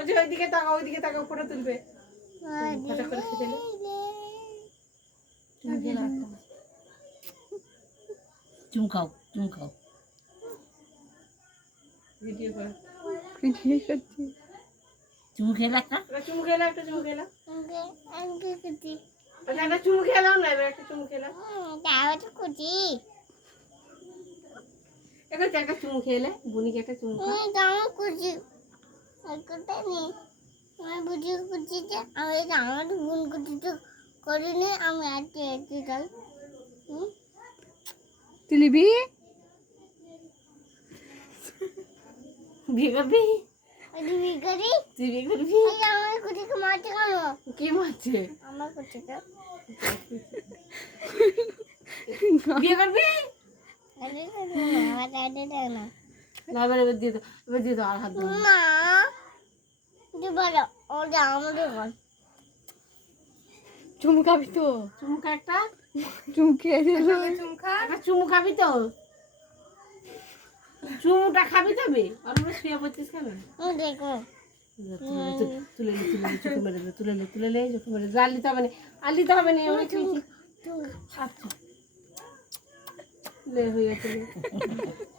বলছি ওইদিকে তাকাও ফটো তুলবে ফটো করে খেতে চুমকাও ভিডিও কর চুমু খেলা একটা চুমু খেলা একটা চুমু খেলাও না একটা চুমু খেলা একটা চুমু খেলে বুনিকে একটা চুমু করিনি আমি আজকে যাই তুই নিবি বিয়ে করবি বিয়ে করি তুই বিয়ে করবি আমার কুটিকে মারছে কেন কি মারছে আমার কুটিকে বিয়ে করবি আমার দাদি দেয় না না এবার দিয়ে দাও আর হাত দাও মা বলো ওটা আমাদের ঘর চুমু খাবি তো চুমুকা একটা চুমু খেয়ে দিল একটা চুমু খাবি তো চুমুটা খাবি তবে আর আমরা শুয়ে পড়ছিস কেন দেখো তুলে লে আলিতে হবে না আমি খেয়েছি আচ্ছা লে হয়ে গেছে